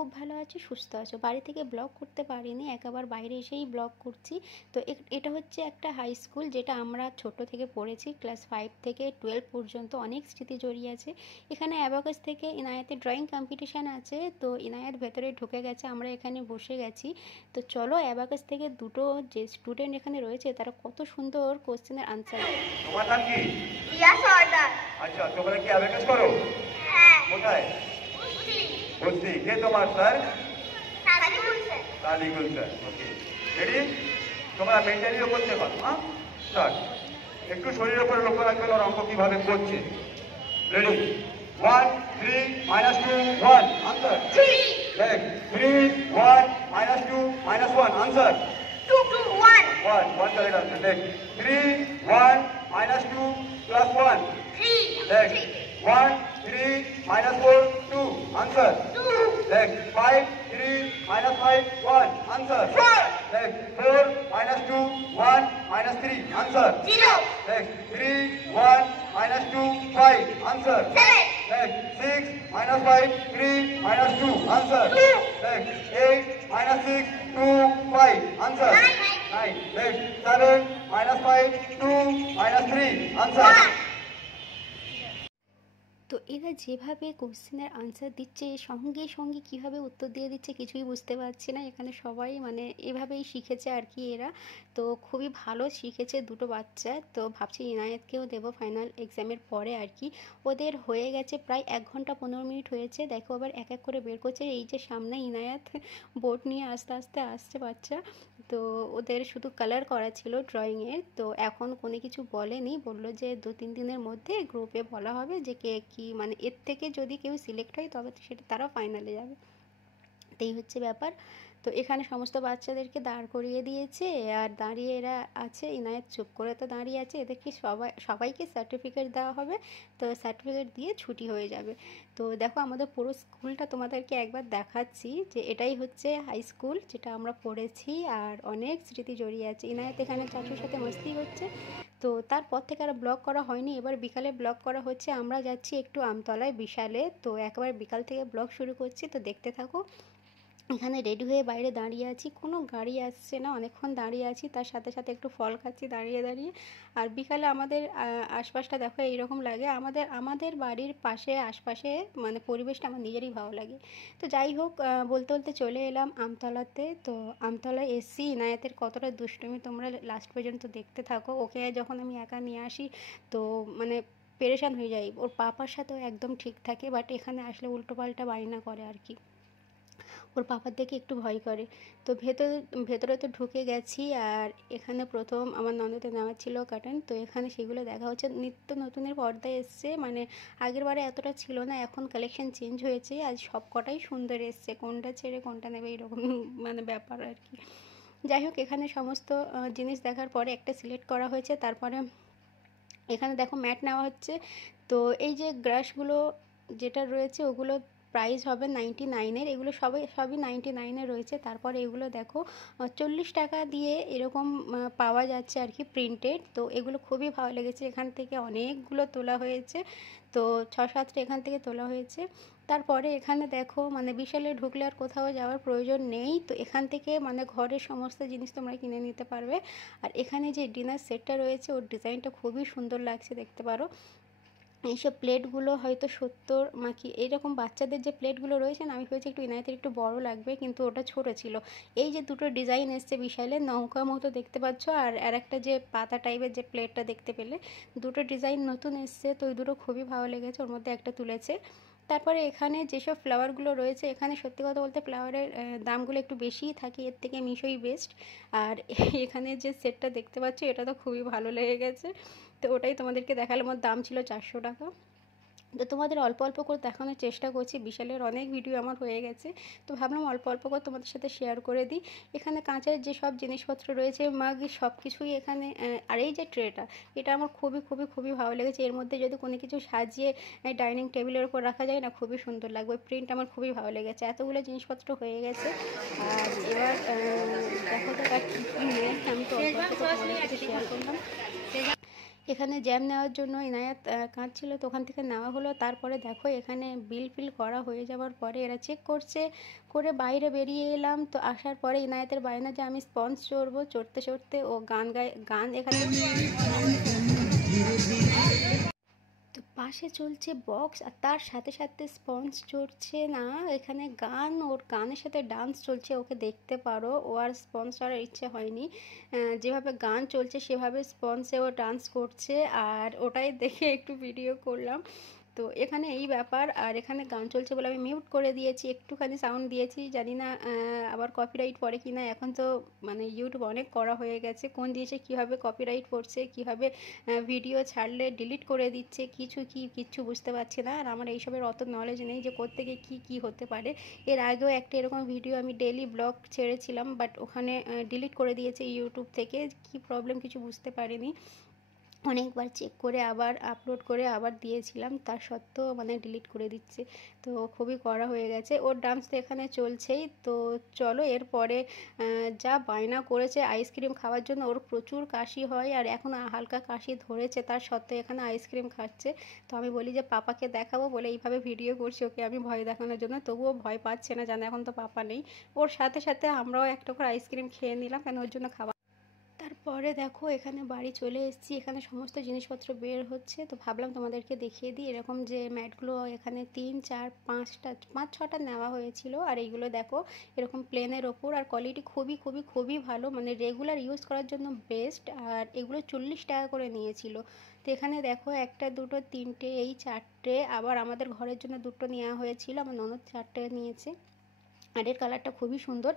খুব ভালো আছো, সুস্থ আছো। বাড়ি থেকে ব্লগ করতে পারিনি, একেবারে বাইরে এসেই ব্লগ করছি। তো এটা হচ্ছে একটা হাই স্কুল, যেটা আমরা ছোট থেকে পড়েছি, ক্লাস 5 থেকে 12 পর্যন্ত। অনেক স্মৃতি জড়িয়ে আছে এখানে। অ্যাবাকাস থেকে ইনায়েতের ড্রয়িং কম্পিটিশান আছে, তো ইনায়েত ভেতরে ঢুকে গেছে, আমরা এখানে বসে গেছি। তো চলো, অ্যাবাকাস থেকে দুটো যে স্টুডেন্ট এখানে রয়েছে তারা কত সুন্দর কোশ্চেনের আনসার। তোমার নাম কি? রিয়া সর্দার। আচ্ছা, তোমরা কি অ্যাবাকাস করো? হ্যাঁ। কোথায়? বুঝছি। কে তোমার স্যার? সালিকুল স্যার। সালিকুল স্যার। ওকে, রেডি? তোমরা মেন্টালি করতে পারো। হ্যাঁ, স্টার্ট। একটু শরীরের উপরে লক্ষ্য রাখবেন ওর অঙ্ক কিভাবে করছে। Ready? 1 3 -2 1 answer. 3 next 3 1 -2 -1 answer. 2 2 1 1 1 correct answer. Next 3 1 -2 +1 3 next 1 3 -4 2 answer. 2 Next 5 3 -5 1 answer. 4 Next 4 -2 1 -3 answer. 0 Next 3 1 -2 5 answer. 7 Next 6 -5 3 -2 answer. 2 Next 8 -6 2 5 answer. 9 Next 7 -5 2 -3 answer. 1 তো এরা যেভাবে কোশ্চেনের আনসার দিচ্ছে, সঙ্গে সঙ্গে কীভাবে উত্তর দিয়ে দিচ্ছে কিছুই বুঝতে পারছি না। এখানে সবাই মানে এভাবেই শিখেছে আর কি এরা। তো খুবই ভালো শিখেছে দুটো বাচ্চা। তো ভাবছি ইনায়েতকেও দেবো ফাইনাল এক্সামের পরে আর কি। ওদের হয়ে গেছে প্রায় 1 ঘন্টা 15 মিনিট হয়েছে। দেখো আবার এক এক করে বের করছে। এই যে সামনে ইনায়েত বোর্ড নিয়ে আস্তে আস্তে আসছে বাচ্চা। তো ওদের শুধু কালার করা ছিল ড্রয়িংয়ের। তো এখন কোনো কিছু বলেনি, বললো যে 2-3 দিনের মধ্যে গ্রুপে বলা হবে যে কে কি, মানে এর থেকে যদি কেউ সিলেক্ট হয় তবে সেটা তারা ফাইনালে যাবে। এই হচ্ছে ব্যাপার। তো এখানে সমস্ত বাচ্চাদেরকে দাঁড় করিয়ে দিয়েছে, আর দাঁড়িয়ে এরা আছে। ইনায়েত চুপ করে তো দাঁড়িয়ে আছে। এদেরকে সবাইকে সার্টিফিকেট দেওয়া হবে। তো সার্টিফিকেট দিয়ে ছুটি হয়ে যাবে। তো দেখো আমাদের পুরো স্কুলটা তোমাদেরকে একবার দেখাচ্ছি, যে এটাই হচ্ছে হাই স্কুল যেটা আমরা পড়েছি, আর অনেক স্মৃতি জড়িয়ে আছে। ইনায়েত এখানে চাচুর সাথে মস্তি হচ্ছে। তো তারপর থেকে আর ব্লগ করা হয়নি, এবার বিকালে ব্লগ করা হচ্ছে। আমরা যাচ্ছি একটু আমতলায় বিশালে। তো একেবারে বিকাল থেকে ব্লগ শুরু করছি, তো দেখতে থাকো। এখানে রেডি হয়ে বাইরে দাঁড়িয়ে আছি, কোনো গাড়ি আসছে না, অনেকক্ষণ দাঁড়িয়ে আছি। তার সাথে সাথে একটু ফল খাচ্ছি দাঁড়িয়ে দাঁড়িয়ে। আর বিকালে আমাদের আশপাশটা দেখো এইরকম লাগে। আমাদের বাড়ির পাশে আশপাশে মানে পরিবেশটা আমার নিজেরই ভালো লাগে। তো যাই হোক, বলতে বলতে চলে এলাম আমতলাতে। তো আমতলায় এসছি। ইনায়েতের কতটা দুষ্টুমি তোমরা লাস্ট পর্যন্ত দেখতে থাকো। ওকে যখন আমি একা নিয়ে আসি তো মানে পেরেশান হয়ে যাই। ওর পাপার সাথেও একদম ঠিক থাকে, বাট এখানে আসলে উল্টোপাল্টা বায়না করে আর কি। ওর পাপার দেখে একটু ভয় করে। তো ভেতরে তো ঢুকে গেছি। আর এখানে প্রথম আমার ননদের নেওয়া ছিল কার্টেন। তো এখানে সেগুলো দেখা হচ্ছে। নিত্য নতুনের পর্দা এসছে, মানে আগের বারে এতটা ছিল না, এখন কালেকশন চেঞ্জ হয়েছে। আজ সব কটাই সুন্দর এসছে, কোনটা ছেড়ে কোনটা নেবে এরকম মানে ব্যাপার আর কি। যাই হোক, এখানে সমস্ত জিনিস দেখার পরে একটা সিলেক্ট করা হয়েছে। তারপরে এখানে দেখো ম্যাট নেওয়া হচ্ছে। তো এই যে গ্রাসগুলো যেটা রয়েছে ওগুলো প্রাইস হবে 99-এর। এগুলো সবই 99-এ রয়েছে। তারপরে এগুলো দেখো 40 টাকা দিয়ে এরকম পাওয়া যাচ্ছে আর কি, প্রিন্টেড। তো এগুলো খুবই ভালো লেগেছে। এখান থেকে অনেকগুলো তোলা হয়েছে। তো 6-7টা এখান থেকে তোলা হয়েছে। তারপরে এখানে দেখো মানে বিশালে ঢুকলে আর কোথাও যাওয়ার প্রয়োজন নেই। তো এখান থেকে মানে ঘরের সমস্ত জিনিস তোমরা কিনে নিতে পারবে। আর এখানে যে ডিনার সেটটা রয়েছে ওর ডিজাইনটা খুবই সুন্দর লাগছে, দেখতে পারো। এইসব প্লেটগুলো হয়তো 70 কি এইরকম বাচ্চাদের যে প্লেটগুলো রয়েছে না, আমি ভেবেছি একটু ইনায়েতের একটু বড় লাগবে, কিন্তু ওটা ছোট ছিল। এই যে দুটো ডিজাইন এসছে বিশালে, নৌকা মতো দেখতে পাচ্ছ, আর একটা যে পাতা টাইপের যে প্লেটটা দেখতে পেলে, দুটো ডিজাইন নতুন এসছে। তো ওই দুটো খুবই ভালো লেগেছে, ওর মধ্যে একটা তুলেছে। তারপরে এখানে যেসব ফ্লাওয়ারগুলো রয়েছে, এখানে সত্যি কথা বলতে ফ্লাওয়ারের দামগুলো একটু বেশিই থাকে, এর থেকে মিশোই বেস্ট। আর এখানে যে সেটটা দেখতে পাচ্ছ এটা তো খুবই ভালো লেগে গেছে। তো ওটাই তোমাদেরকে দেখালাম। ওর দাম ছিল 400 টাকা। তো তোমাদের অল্প অল্প করে দেখানোর চেষ্টা করছি। বিশালের অনেক ভিডিও আমার হয়ে গেছে, তো ভাবলাম অল্প অল্প করে তোমাদের সাথে শেয়ার করে দিই। এখানে কাঁচের যে সব জিনিসপত্র রয়েছে, মাগ, সব কিছুই এখানে। আর এই যে ট্রেটা, এটা আমার খুবই খুবই খুবই ভালো লেগেছে। এর মধ্যে যদি কোনো কিছু সাজিয়ে ডাইনিং টেবিলের উপর রাখা যায় না, খুবই সুন্দর লাগবে। প্রিন্ট আমার খুবই ভালো লেগেছে। এতগুলো জিনিসপত্র হয়ে গেছে। আর এবার দেখা যাক আর কী কী নিয়ে আসছে। আমি তো অল্প অল্প করে তোমাদের সাথে শেয়ার করলাম। এখানে জ্যাম নেওয়ার জন্য ইনায়াত কাঁদছিল, তো ওখান থেকে নেওয়া হলো। তারপরে দেখো এখানে বিল ফিল করা হয়ে যাওয়ার পরে এরা চেক করছে, করে বাইরে বেরিয়ে এলাম। তো আসার পরে ইনায়াতের বায়না যে আমি স্পঞ্জ চড়বো, চড়তে চড়তে ও গান গায়, গান এখানে তো পাশে চলছে বক্স আর তার সাথে সাথে স্পঞ্জ চড়ছে না, এখানে গান, ওর গানের সাথে ডান্স চলছে, ওকে দেখতে পারো। ও আর স্পঞ্জ চড়ার ইচ্ছে হয়নি, যেভাবে গান চলছে সেভাবে স্পঞ্জে ও ডান্স করছে, আর ওটাই দেখে একটু ভিডিও করলাম। তো এখানে এই ব্যাপার। আর এখানে গান চলছে বলে আমি মিউট করে দিয়েছি, একটুখানি সাউন্ড দিয়েছি, জানি না আবার কপিরাইট পড়ে কি না। এখন তো মানে ইউটিউব অনেক করা হয়ে গেছে, কোন জিনিসে কীভাবে কপিরাইট পড়ছে, কীভাবে ভিডিও ছাড়লে ডিলিট করে দিচ্ছে, কিচ্ছু বুঝতে পারছি না। আর আমার এইসবের অত নলেজ নেই যে কোত্থেকে কী হতে পারে। এর আগেও একটা এরকম ভিডিও আমি ডেইলি ব্লগ ছেড়েছিলাম, বাট ওখানে ডিলিট করে দিয়েছে ইউটিউব থেকে, কি প্রবলেম কিছু বুঝতে পারিনি। অনেকবার চেক করে আবার আপলোড করে আবার দিয়েছিলাম, তার সত্ত্বেও মানে ডিলিট করে দিচ্ছে। তো খুবই কড়া হয়ে গেছে। ওর ডান্স তো এখানে চলছেই। তো চলো এরপরে যা বায়না করেছে আইসক্রিম খাওয়ার জন্য, ওর প্রচুর কাশি হয় আর এখন হালকা কাশি ধরেছে, তার সত্ত্বেও এখানে আইসক্রিম খাচ্ছে। তো আমি বলি যে পাপাকে দেখাবো বলে এইভাবে ভিডিও করছি ওকে আমি ভয় দেখানোর জন্য, তবুও ভয় পাচ্ছে না, জানে এখন তো পাপা নেই। ওর সাথে সাথে আমরাও একটা করে আইসক্রিম খেয়ে নিলাম, কেন ওর জন্য খাওয়া। তারপরে দেখো এখানে বাড়ি চলে এসেছি, এখানে সমস্ত জিনিসপত্র বের হচ্ছে। তো ভাবলাম তোমাদেরকে দেখিয়ে দিই, এরকম যে ম্যাটগুলো এখানে 3 4 5টা 5-6টা নেওয়া হয়েছিল। আর এইগুলো দেখো এরকম প্লেনের ওপর, আর কোয়ালিটি খুবই ভালো, মানে রেগুলার ইউজ করার জন্য বেস্ট। আর এগুলো 40 টাকা করে নিয়েছিল। তো এখানে দেখো 1টা 2টো 3টে এই 4টে, আবার আমাদের ঘরের জন্য 2টো নেওয়া হয়েছিল, আমার ননদ 4টে নিয়েছে। আর এর কালারটা খুবই সুন্দর।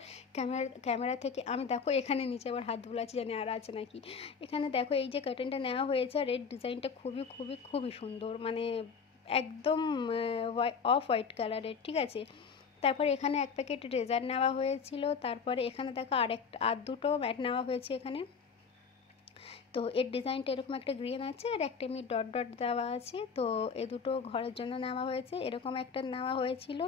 ক্যামেরা থেকে আমি দেখো এখানে নিচে আবার হাত বুলাচ্ছি, জানি আর আছে নাকি। এখানে দেখো এই যে কার্টেনটা নেওয়া হয়েছে, আর এর ডিজাইনটা খুবই সুন্দর, মানে একদম অফ হোয়াইট কালারের, ঠিক আছে। তারপর এখানে 1 প্যাকেট রেজার নেওয়া হয়েছিল। তারপরে এখানে দেখো আর 2টো ম্যাট নেওয়া হয়েছে এখানে। তো এর ডিজাইনটা এরকম একটা গ্রিন আছে আর একটা এমনি ডট ডট দেওয়া আছে। তো এ দুটো ঘরের জন্য নেওয়া হয়েছে। এরকম একটা নেওয়া হয়েছিল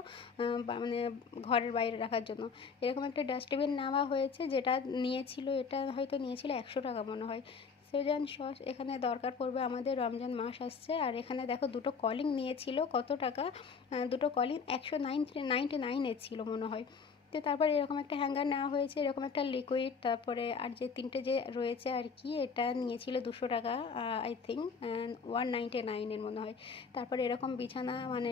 মানে ঘরের বাইরে রাখার জন্য। এরকম একটা ডাস্টবিন নেওয়া হয়েছে, যেটা নিয়েছিল, এটা হয়তো নিয়েছিল 100 টাকা মনে হয়। সেজান সস এখানে দরকার পড়বে আমাদের, রমজান মাস আসছে। আর এখানে দেখো 2টো কলিং নিয়েছিল, কত টাকা, 2টো কলিং 199 ছিল মনে হয়। তো তারপর এরকম একটা হ্যাঙ্গার নেওয়া হয়েছে, এরকম একটা লিকুইড। তারপরে আর যে 3টে যে রয়েছে আর কি, এটা নিয়েছিল 200 টাকা আই থিঙ্ক, 199 মনে হয়। তারপরে এরকম বিছানা, মানে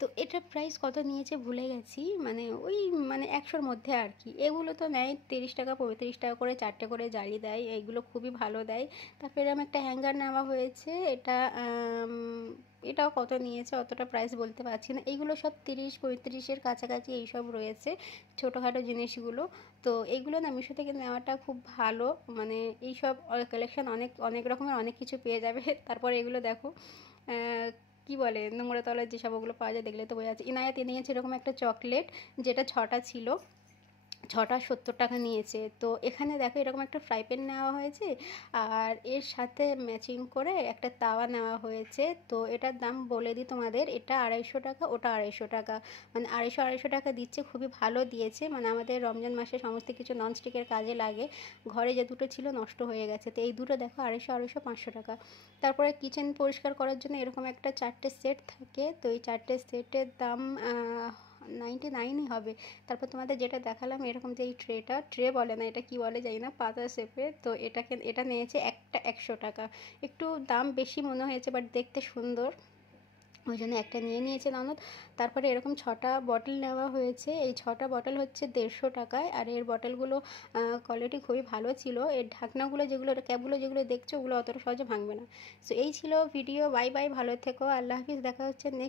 তো এটার প্রাইস কত নিয়েছে ভুলে গেছি, মানে ওই মানে 100-র মধ্যে আর কি। এগুলো তো নেয় 30 টাকা 35 টাকা করে 4টে করে জালি দেয়, এইগুলো খুবই ভালো দেয়। তারপরে এরকম একটা হ্যাঙ্গার নেওয়া হয়েছে, এটাও কত নিয়েছে অতটা প্রাইস বলতে পারছি না। এইগুলো সব 30-35-এর কাছাকাছি এইসব রয়েছে ছোটোখাটো জিনিসগুলো। তো এইগুলো না মিশো থেকে নেওয়াটা খুব ভালো, মানে এইসব কালেকশন অনেক রকমের অনেক কিছু পেয়ে যাবে। তারপরে এগুলো দেখো কি বলে নোংরা তলার যেসব ওগুলো পাওয়া যায়, দেখলে তো বোঝা যাচ্ছে। ইনায়াত নিয়েছে এরকম একটা চকলেট, যেটা 6টা ছিল, 6টা 70 টাকা নিয়েছে। তো এখানে দেখো এরকম একটা ফ্রাই প্যান নেওয়া হয়েছে, আর এর সাথে ম্যাচিং করে একটা তাওয়া নেওয়া হয়েছে। তো এটার দাম বলে দিই তোমাদের, এটা 250 টাকা, ওটা 250 টাকা, মানে 250 টাকা দিচ্ছে, খুবই ভালো দিয়েছে। মানে আমাদের রমজান মাসে সমস্ত কিছু ননস্টিকের কাজে লাগে। ঘরে যে দুটো ছিল নষ্ট হয়ে গেছে, তো এই দুটো দেখো 250 500 টাকা। তারপরে কিচেন পরিষ্কার করার জন্য এরকম একটা 4টে সেট থাকে, তো এই 4টে সেটের দাম 99ই হবে। তারপর তোমাদের যেটা দেখালাম এরকম যে এই ট্রে বলে না, এটা কি বলে জানি না, পাতা শেপের। তো এটা নিয়েছে একটা 100 টাকা, একটু দাম বেশি মনে হয়েছে, বাট দেখতে সুন্দর, ওই জন্য একটা নিয়েছে ননদ। তারপরে এরকম 6টা বটল নেওয়া হয়েছে, এই 6টা বটল হচ্ছে 150 টাকায়। আর এর বটলগুলো কোয়ালিটি খুবই ভালো ছিল। এর ঢাকনাগুলো যেগুলো, ক্যাপগুলো যেগুলো দেখছো, ওগুলো অতটা সহজে ভাঙবে না। সো এই ছিল ভিডিও। বাই বাই, ভালো থেকো, আল্লাহ হাফিজ, দেখা হচ্ছে নেক্সট